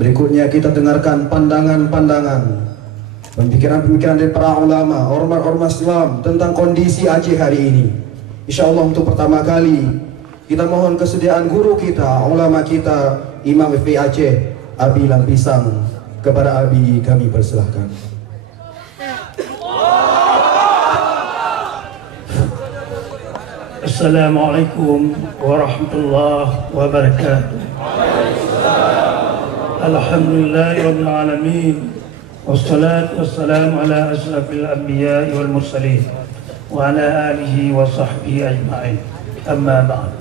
Berikutnya kita dengarkan pandangan-pandangan, pemikiran-pemikiran dari para ulama, ormas-ormas Islam tentang kondisi Aceh hari ini. InsyaAllah untuk pertama kali kita mohon kesediaan guru kita, ulama kita, Imam FPI Aceh, Abi Lampisang. Kepada Abi kami persilahkan. Assalamualaikum warahmatullahi wabarakatuh. Alhamdulillahirabbil alamin. Wassalatu wassalamu ala asyrafil anbiya'i wal mursalin wa ala alihi wa sahbihi ajma'in. Amma ba'd.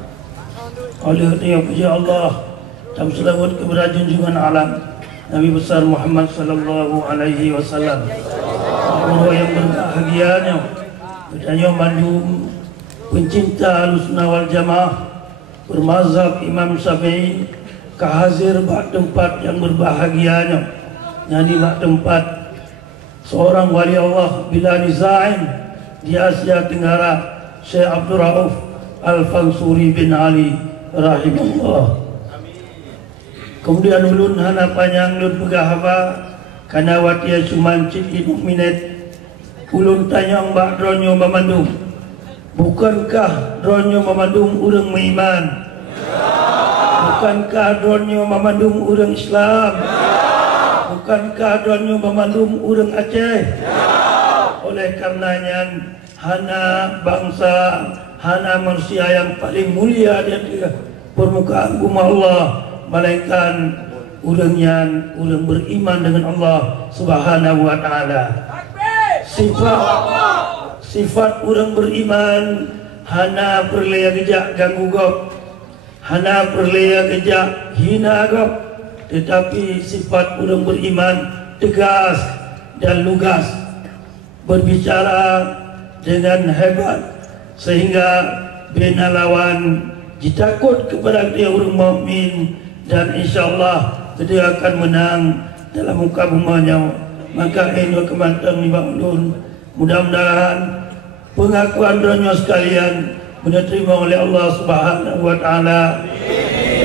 Oleh yang puji Allah dan selawat kepada junjungan alam Nabi besar Muhammad sallallahu alaihi wasallam. Allah yang berbahagianya bertanya Bandung, pencinta Ahlussunnah wal Jamaah bermazhab Imam Syafi'i, kehazir bak tempat yang berbahagianya, yani bak tempat seorang wali Allah bila niza'in di Asia Tenggara, Syekh Abdul Rauf Al-Fansuri bin Ali rahimahullah. Kemudian ulun hana panjang ulun pegahaba kana watia cuman citi mukminat ulun tanyang bak dronyo memandung, bukankah dronyo memandung urang beriman? Bukankah dronyo memandung urang Islam? Bukankah dronyo memandung urang Aceh? Oleh karenanya hana bangsa, hana manusia yang paling mulia di permukaan bumi Allah, melainkan urang beriman dengan Allah Subhanahu wa taala. Sifat urang beriman hana perlaya gejak ganggu gop, hana perlaya gejak hina gop, tetapi sifat urang beriman tegas dan lugas, berbicara dengan hebat sehingga bina lawan ditakut kepada dia orang mukmin, dan insyaallah dia akan menang dalam muka bumanya. Maka ini kemantang ni ulun, mudah-mudahan pengakuan doanya sekalian diterima oleh Allah Subhanahu wa taala.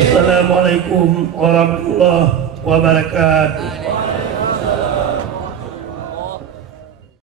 Assalamualaikum warahmatullahi wabarakatuh.